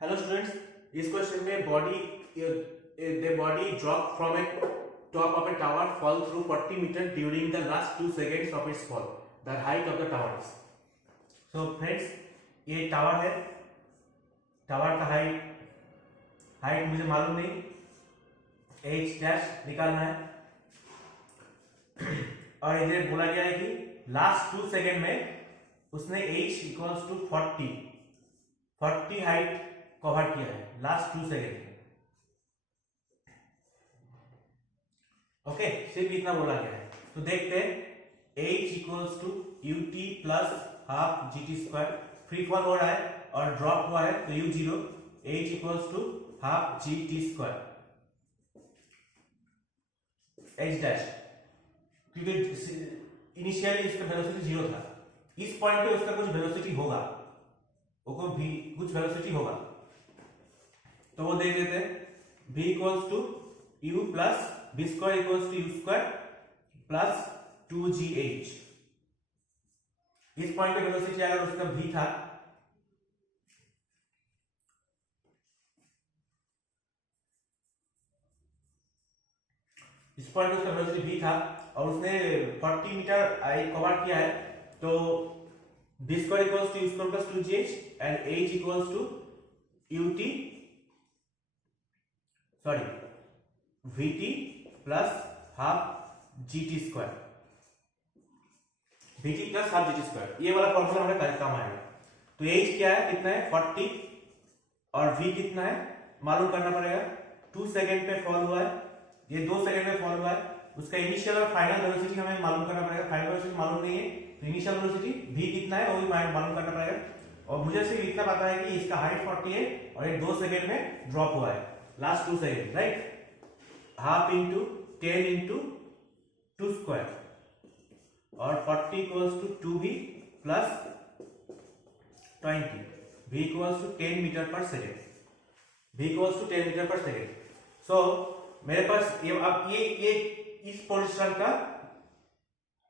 Hello students, इस question में body drop from a top of a tower fall through 40 metre during the last 2 seconds of its fall. The height of the tower is. So friends, ये tower है। Tower का height मुझे मालूम नहीं, h dash निकालना है। और इधर बोला गया है कि लास्ट 2 सेकंड में उसने h equals to 40 height cover किया है लास्ट 2 सेकेंड में। ओके, सिर्फ इतना बोला गया है। तो देखते हैं h equals to ut plus half gt square. Free fall हो रहा है और ड्रॉप हुआ है तो u0 h equals to half gt square h dash, क्योंकि इनिशियली इसका वेलोसिटी 0 था। इस पॉइंट पे उसका कुछ वेलोसिटी होगा, वो भी कुछ वेलोसिटी होगा, तो वो देख लेते हैं। v equals to u plus v square equals to u square plus 2gh। इस पॉइंट पे वेलोसिटी अगर उसका v था, इस पॉइंट पे उसका वेलोसिटी v था और उसने 40 मीटर कवर किया है, तो v square equals to u square plus 2gh and h equals to vt plus half gt square. vt plus half gt square, ये वाला फॉर्मूला हमारे काम आएगा। तो h क्या है, कितना है 40 और v कितना है मालूम करना पड़ेगा। 2 सेकंड पे फॉल हुआ है, ये 2 सेकंड में फॉल हुआ है। उसका इनिशियल और फाइनल वेलोसिटी हमें मालूम करना पड़ेगा। फाइनल वेलोसिटी मालूम नहीं है तो इनिशियल वेलोसिटी v कितना है वो भी मालूम करना पड़ेगा। और मुझे सिर्फ इतना पता है कि इसका हाइट 40 है और ये 2 सेकंड में ड्रॉप हुआ है last 2 second, right. Half into 10 into 2 square और 40 equals to 2v plus 20। v equals to 10 metre per second. v equals to 10 metre per second. So मेरे पास ये अब ये इस पोजीशन का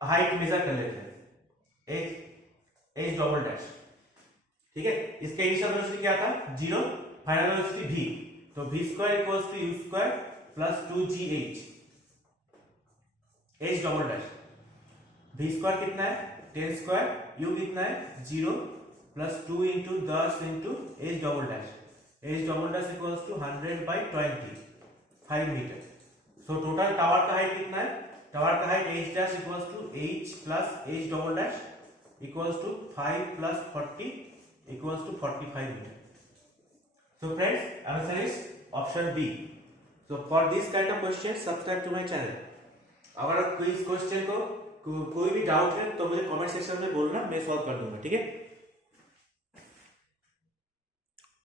हाइट मेजर कर लेते हैं, h डबल डैश। ठीक है, इसका इनिशियल वेलोसिटी क्या था 0, फाइनल वेलोसिटी v, तो v square equals to u square plus 2gh h double dash. v square कितना है 10 स्क्वायर, u कितना है 0 plus 2 into 10 into h double dash. h double dash equals to 100/20 5 metre. So total tower का height कितना है, tower का height h dash equals to h plus h double dash equals to 5 plus 40 equals to 45 metre. So friends, answer is option B. So for this kind of question, subscribe to my channel. अगर कोई इस question को कोई भी doubt है तो मुझे comment section में बोलना, मैं सॉल्व कर दूंगा। ठीक है।